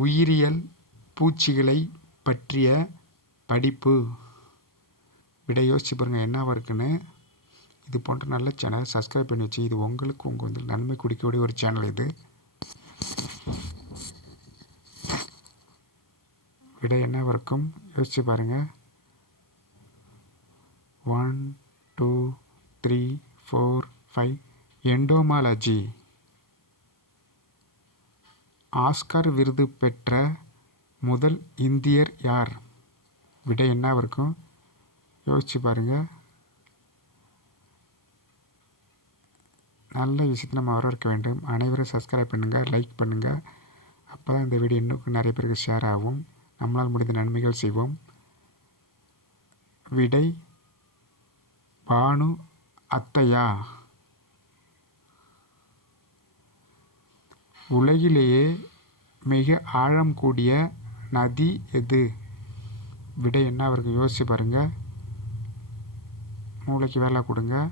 உயிரியல் பூச்சிகளை பற்றிய படிப்பு. விடை யோசிச்சு பாருங்கள் என்ன இருக்குன்னு? இது போன்ற நல்ல சேனலை சப்ஸ்கிரைப் பண்ணி வச்சு இது உங்களுக்கு உங்கள் வந்து நன்மை குடிக்கக்கூடிய ஒரு சேனல் இது. விடை என்ன இருக்கும்? யோசிச்சு பாருங்கள் one two three four five entomology. Oscar விருது பெற்ற முதல் இந்தியர் யார்? விடை என்னவா இருக்கும் யோசிச்சு பாருங்கள் நல்ல விஷயத்தை நம்ம வரவேற்க வேண்டும். அனைவரும் சப்ஸ்கிரைப் பண்ணுங்கள் லைக் பண்ணுங்கள் அப்போ தான் இந்த வீடியோ இன்னும் நிறைய பேருக்கு ஷேர் ஆகும். நம்மளால் முடிந்த நன்மைகள் செய்வோம். விடை பானு அத்தையா? உலகிலேயே மிக ஆழம் கூடிய நதி எது? விடை என்ன? அவருக்கு யோசிச்சு பாருங்கள் மூளைக்கு வேலை கொடுங்க.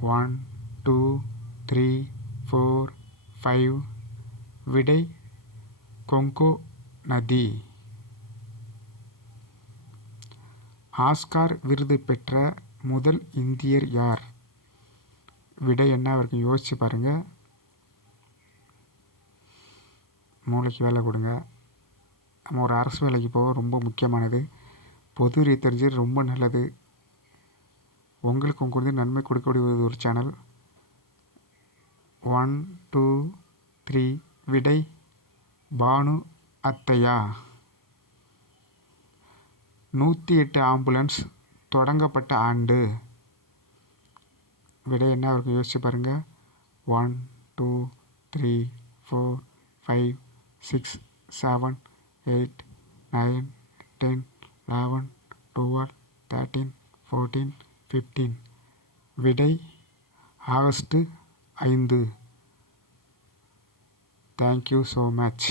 One two three four five விடை கொங்கோ நதி. ஆஸ்கார் விருது பெற்ற முதல் இந்தியர் யார்? விடை என்ன? அவருக்கு யோசிச்சு பாருங்கள் மூளைக்கு வேலை கொடுங்க. நம்ம ஒரு அரசு வேலைக்கு போக ரொம்ப முக்கியமானது. பொது ரீ தெரிஞ்சது ரொம்ப நல்லது. உங்களுக்கு உங்களுக்கு வந்து நன்மை கொடுக்கக்கூடிய ஒரு சேனல் ஒன் டூ த்ரீ விடை பானு அத்தையா? நூற்றி எட்டு ஆம்புலன்ஸ் தொடங்கப்பட்ட ஆண்டு. விடை என்ன? அவருக்கு யோசிச்சு பாருங்கள் one two three four five six seven eight nine ten eleven twelve thirteen fourteen fifteen விடை ஆகஸ்ட்டு ஐந்து தேங்க்யூ ஸோ மச்